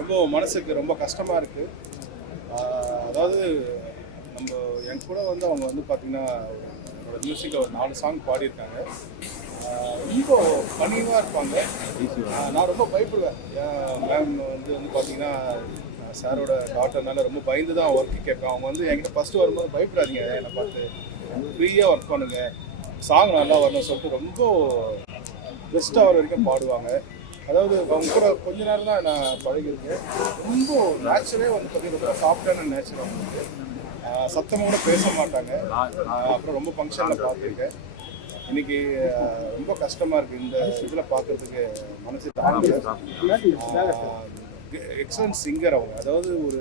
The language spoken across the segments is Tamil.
ரொம்ப மனசுக்கு ரொம்ப கஷ்டமாக இருக்குது. அதாவது நம்ம என் கூட வந்து அவங்க வந்து பார்த்திங்கன்னா என்னோட மியூசிக்கில் ஒரு 4 சாங் பாடியிருக்காங்க. ரொம்ப பணிவாக இருப்பாங்க. நான் ரொம்ப பயப்படுவேன். ஏன் மேம் வந்து பார்த்திங்கன்னா சாரோட டாட்டர்னால ரொம்ப பயந்து தான் ஒர்க்கு கேட்பேன். அவங்க வந்து என்கிட்ட ஃபஸ்ட்டு வரும்போது பயப்படாதீங்க, என்னை பார்த்து ஃப்ரீயாக ஒர்க் பண்ணுங்கள், சாங் நல்லா வரணும்னு சொல்லிட்டு ரொம்ப பெஸ்ட்டாக வர வரைக்கும் பாடுவாங்க. அதாவது அவங்க கூட கொஞ்ச நேரம் தான் நான் பழகிருக்கேன். ரொம்ப நேச்சுரலே வந்து பார்த்தீங்கன்னா ரொம்ப சாஃப்டான நேச்சர் அவங்களுக்கு. சத்தமாக கூட பேச மாட்டாங்க. அப்புறம் ரொம்ப ஃபங்க்ஷனில் பார்த்துருக்கேன். இன்னைக்கு ரொம்ப கஷ்டமாக இருக்குது இந்த இதில் பார்க்குறதுக்கு மனசு தாங்கல. எக்ஸலன்ட் சிங்கர் அவங்க. அதாவது ஒரு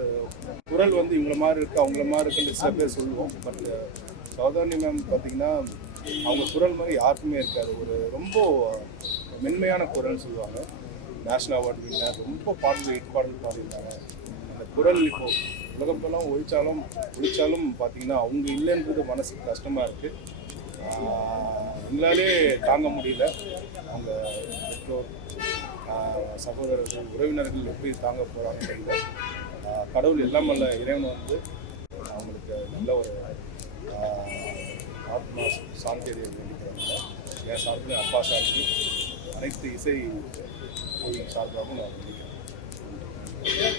குரல் வந்து இவங்கள மாதிரி இருக்குது அவங்கள மாதிரி இருக்குன்னு சில பேர் சொல்லுவோம். பட் சௌதார்ணி மேம் பார்த்தீங்கன்னா அவங்க குரல் மாதிரி யாருக்குமே இருக்காது. ஒரு ரொம்ப மென்மையான குரல்னு சொல்லுவாங்க. நேஷ்னல் அவார்டு வின்னர், ரொம்ப பாடல் 8 பாடல் பாடியிருக்காங்க. அந்த குரல் இப்போது உலகமெல்லாம் ஒழிச்சாலும் பார்த்தீங்கன்னா அவங்க இல்லைன்றது மனசுக்கு கஷ்டமாக இருக்குது. எங்களாலே தாங்க முடியல. அவங்க பெற்றோர், சகோதரர்கள், உறவினர்கள் எப்படி தாங்க போகிறாங்கன்னு தெரியல. கடவுள் எல்லாம் வல்ல இறைவன் வந்து அவங்களுக்கு நல்ல ஒரு ஆத்மா சாந்தியை வேண்டிக்கிறாங்க. என் சார்பில் அப்பா சார்பில் அனைத்து இசை சார்பாகவும் நான் வேண்டிக்கிறேன்.